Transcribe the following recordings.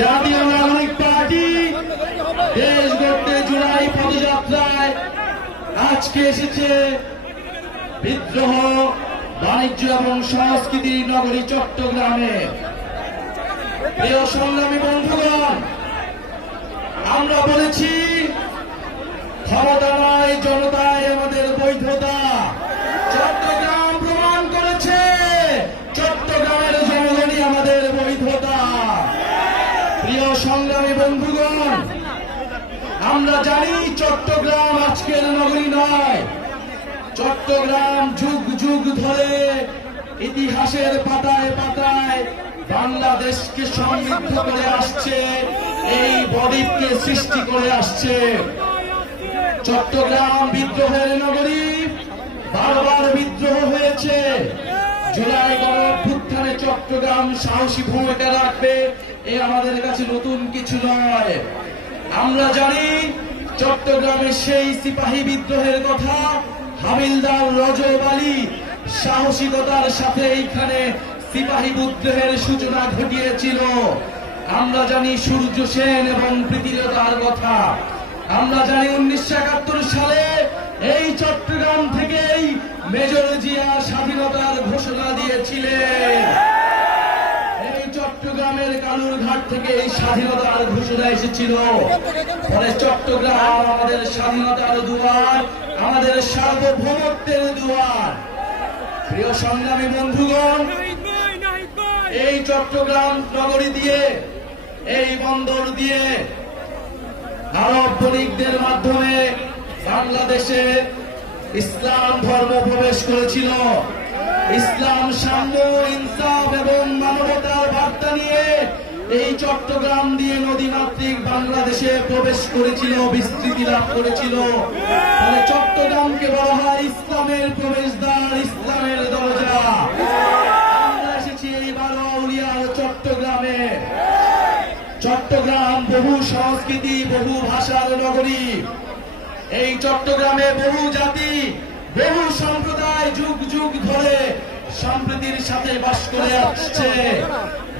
জাতীয় নাগরিক পার্টি দেশ গড়তে জুলাই পদযাত্রায় আজকে এসেছে বিদ্রোহ বাণিজ্য এবং সংস্কৃতি নগরী চট্টগ্রামে প্রিয় সংগ্রামী বন্ধুগণ আমরা বলেছি ক্ষমতা নয় জনতায় আমাদের বৈধতা সংগ্রামী বন্ধুগণ আমরা জানি চট্টগ্রাম আজকের নগরী নয় চট্টগ্রাম যুগ যুগ ধরে ইতিহাসের পাতায় পাতায় বাংলাদেশকে সমৃদ্ধ করে আসছে এই বদ্বীপকে সৃষ্টি করে আসছে চট্টগ্রাম বিদ্রোহের নগরী বারবার বিদ্রোহ হয়েছে জুলাই গণ চট্টগ্রাম সাহসী ভূমিকা রাখবে এ আমাদের কাছে নতুন কিছু নয় আমরা জানি চট্টগ্রামের সেই সিপাহী বিদ্রোহের কথা হামিলদার রজব আলী সাহসিকতার সাথে এইখানে সিপাহী বিদ্রোহের সূচনা ঘটিয়েছিল আমরা জানি সূর্য সেন এবং প্রীতিলতার কথা আমরা জানি উনিশশো একাত্তর থেকে এই স্বাধীনতার ঘোষণা এসেছিল ফলে চট্টগ্রাম আমাদের স্বাধীনতার দুয়ার আমাদের সার্বভৌমত্বের দুয়ার প্রিয় সংগ্রামী বন্ধুগণ এই চট্টগ্রাম নগরী দিয়ে এই বন্দর দিয়ে আরব বণিকদের মাধ্যমে বাংলাদেশে ইসলাম ধর্ম প্রবেশ করেছিল ইসলাম সাম্য ইনসাফ এবং মানবতার বার্তা নিয়ে এই চট্টগ্রাম দিয়ে নদীমাতৃক বাংলাদেশে প্রবেশ করেছিল বিস্তৃতি লাভ করেছিল চট্টগ্রামকে বলা হয় ইসলামের দ্বার ইসলামের দরজা আমরা এসেছি চট্টগ্রাম বহু সংস্কৃতি বহু ভাষার নগরী এই চট্টগ্রামে বহু জাতি বহু সম্প্রদায় যুগ যুগ ধরে সম্প্রীতির সাথে বাস করে আসছে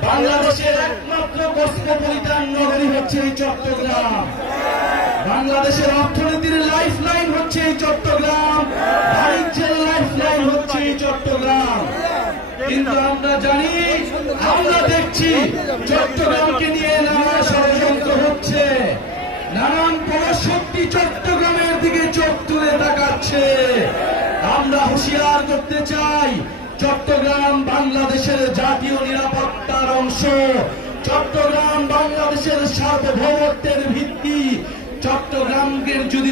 বাংলাদেশের একমাত্র কষ্টপরিধান নগরী হচ্ছে এই চট্টগ্রাম বাংলাদেশের অর্থনীতির লাইফ লাইন হচ্ছে এই চট্টগ্রাম বাণিজ্যের লাইফ লাইন হচ্ছে এই চট্টগ্রাম কিন্তু আমরা জানি আমরা দেখছি চট্টগ্রামকে নিয়ে নানা ষড়যন্ত্র হচ্ছে নানান পরাশক্তি চট্টগ্রামের দিকে চোখ তুলে তাকাচ্ছে আমরা হুঁশিয়ার করতে চাই চট্টগ্রাম বাংলাদেশের জাতীয় নিরাপত্তার অংশ চট্টগ্রাম বাংলাদেশের সার্বভৌমত্বের ভিত্তি চট্টগ্রামকে যদি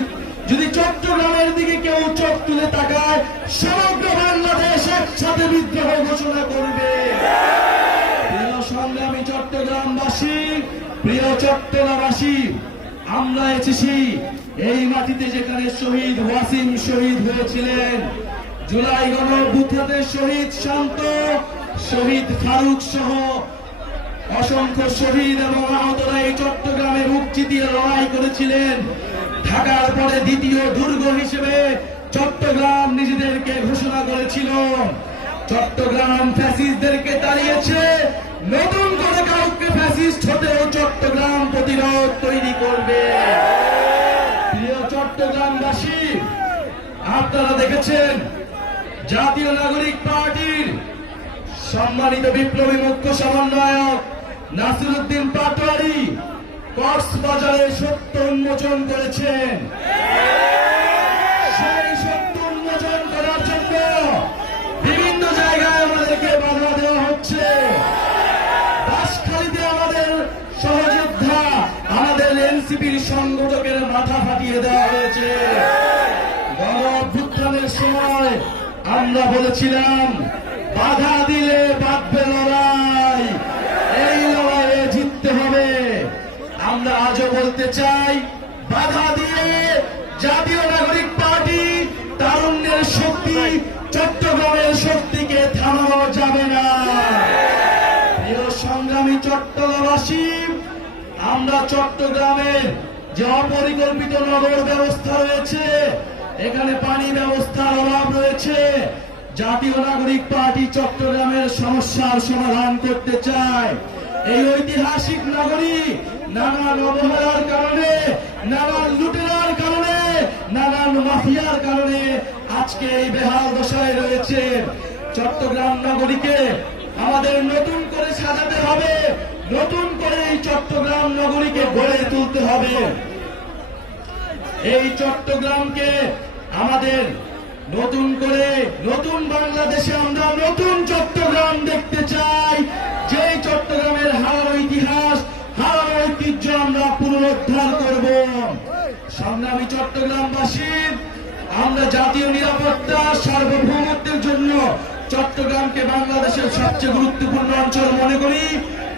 যদি চট্টগ্রামের দিকে কেউ চোখ তুলে তাকায় সমগ্র বাংলাদেশ একসাথে বিদ্রোহ ঘোষণা করবে প্রিয় সংগ্রামী চট্টগ্রামবাসী প্রিয় চট্টগ্রামবাসী আমরা এসেছি এই মাটিতে যেখানে শহীদ ওয়াসিম শহীদ হয়েছিলেন জুলাই গণ শহীদ শান্ত শহীদ ফারুক সহ অসংখ্য শহীদ এবং আহতরা এই চট্টগ্রামে মুক্তি দিয়ে লড়াই করেছিলেন ঢাকার পরে দ্বিতীয় দুর্গ হিসেবে চট্টগ্রাম নিজেদেরকে ঘোষণা করেছিল চট্টগ্রাম ফ্যাসিস্টদেরকে দাঁড়িয়েছে নতুন করে কাউকে ফ্যাসিস্ট হতেও চট্টগ্রাম প্রতিরোধ তৈরি করবে প্রিয় চট্টগ্রামবাসী আপনারা দেখেছেন জাতীয় নাগরিক পার্টির সম্মানিত বিপ্লবী মুখ্য সমন্বয়ক নাসিরুদ্দিন পাটোয়ারি কক্সবাজারে সত্য উন্মোচন করেছেন সেই সত্য উন্মোচন করার জন্য বিভিন্ন জায়গায় আমাদেরকে বাধা দেওয়া হচ্ছে বাসখালীতে আমাদের সহযোদ্ধা আমাদের এনসিপির সংগঠকের মাথা ফাটিয়ে দেওয়া হয়েছে গণ অভ্যুত্থানের সময় আমরা বলেছিলাম বাধা দিলে বাঁধবে লড়াই এই লড়াইয়ে জিততে হবে আমরা আজও বলতে চাই বাধা দিয়ে জাতীয় নাগরিক পার্টি তারুণ্যের শক্তি চট্টগ্রামের শক্তিকে থামানো যাবে না প্রিয় সংগ্রামী চট্টগ্রামবাসী আমরা চট্টগ্রামের যে অপরিকল্পিত নগর ব্যবস্থা রয়েছে এখানে পানি ব্যবস্থার অভাব রয়েছে জাতীয় নাগরিক পার্টি চট্টগ্রামের সমস্যার সমাধান করতে চায় এই ঐতিহাসিক নগরী নানান অবহেলার কারণে নানান লুটেরার কারণে নানান মাফিয়ার কারণে আজকে এই বেহাল দশায় রয়েছে চট্টগ্রাম নগরীকে আমাদের নতুন করে সাজাতে হবে নতুন করে এই চট্টগ্রাম নগরীকে গড়ে তুলতে হবে এই চট্টগ্রামকে আমাদের নতুন করে নতুন বাংলাদেশে আমরা নতুন চট্টগ্রাম দেখতে চাই যে চট্টগ্রামের হার ইতিহাস হার ঐতিহ্য আমরা পুনরুদ্ধার করব সামনে আমি চট্টগ্রামবাসীর আমরা জাতীয় নিরাপত্তা সার্বভৌমত্বের জন্য চট্টগ্রামকে বাংলাদেশের সবচেয়ে গুরুত্বপূর্ণ অঞ্চল মনে করি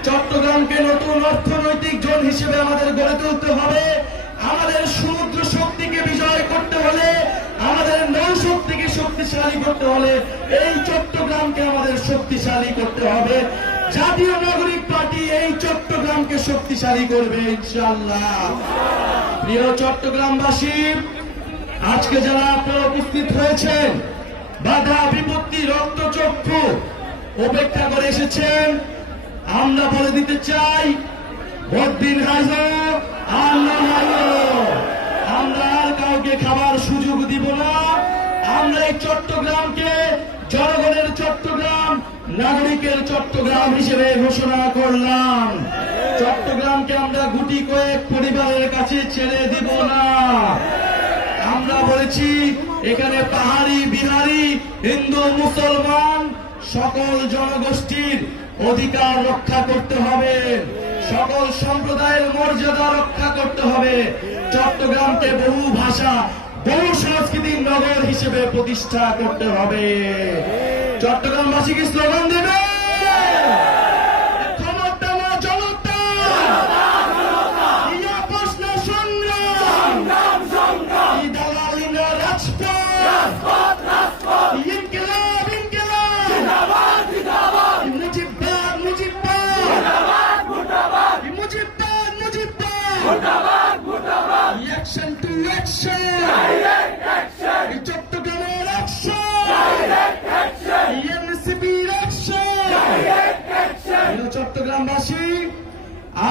চট্টগ্রামকে নতুন অর্থনৈতিক জোন হিসেবে আমাদের গড়ে তুলতে হবে আমাদের সমুদ্র শক্তিকে বিজয় করতে হলে আমাদের নৌ শক্তিকে শক্তিশালী করতে হলে এই চট্টগ্রামকে আমাদের শক্তিশালী করতে হবে জাতীয় নাগরিক পার্টি এই চট্টগ্রামকে শক্তিশালী করবে ইনশাল্লাহ প্রিয় চট্টগ্রামবাসী আজকে যারা আপনারা উপস্থিত হয়েছেন বাধা বিপত্তি রক্ত চক্ষু উপেক্ষা করে এসেছেন আমরা বলে দিতে চাই ভোট দিন আমরা আর কাউকে খাবার সুযোগ দিব না আমরা এই চট্টগ্রামকে জনগণের চট্টগ্রাম নাগরিকের চট্টগ্রাম হিসেবে ঘোষণা করলাম চট্টগ্রামকে আমরা গুটি কয়েক পরিবারের কাছে ছেড়ে দিব না আমরা বলেছি এখানে পাহাড়ি বিহারি হিন্দু মুসলমান সকল জনগোষ্ঠীর অধিকার রক্ষা করতে হবে সকল সম্প্রদায়ের মর্যাদা রক্ষা করতে হবে চট্টগ্রামকে বহু ভাষা বহু সংস্কৃতির নগর হিসেবে প্রতিষ্ঠা করতে হবে চট্টগ্রামবাসীকে স্লোগান দেবে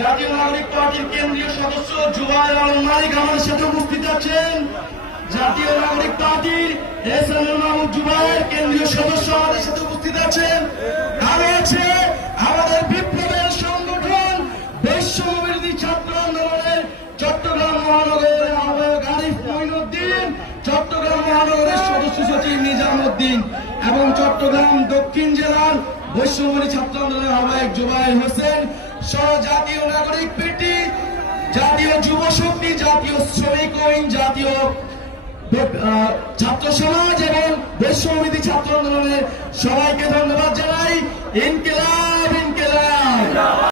জাতীয় নাগরিক পার্টির কেন্দ্রীয় সদস্য জুবাইর আলম মালিক আমাদের সাথে উপস্থিত আছেন জাতীয় নাগরিক পার্টির এস এম মাহমুদ জুবাইর কেন্দ্রীয় সদস্য আমাদের সাথে উপস্থিত আছেন আছে আমাদের বিপ্লবের সংগঠন বিশ্ববিরোধী ছাত্র আন্দোলনের চট্টগ্রাম মহানগরের আহ্বায়ক আরিফ মঈনুদ্দিন চট্টগ্রাম মহানগরের সদস্য সচিব নিজামুদ্দিন এবং চট্টগ্রাম দক্ষিণ জেলার বৈশ্যমণি ছাত্র আন্দোলনের আহ্বায়ক জুবাইর হোসেন জাতীয় নাগরিক পেটি জাতীয় যুব শক্তি জাতীয় শ্রমিক ঐন জাতীয় ছাত্র সমাজ এবং দেশ সমিতি ছাত্র আন্দোলনের সবাইকে ধন্যবাদ জানাই ইনকেলাব ইনকেলাব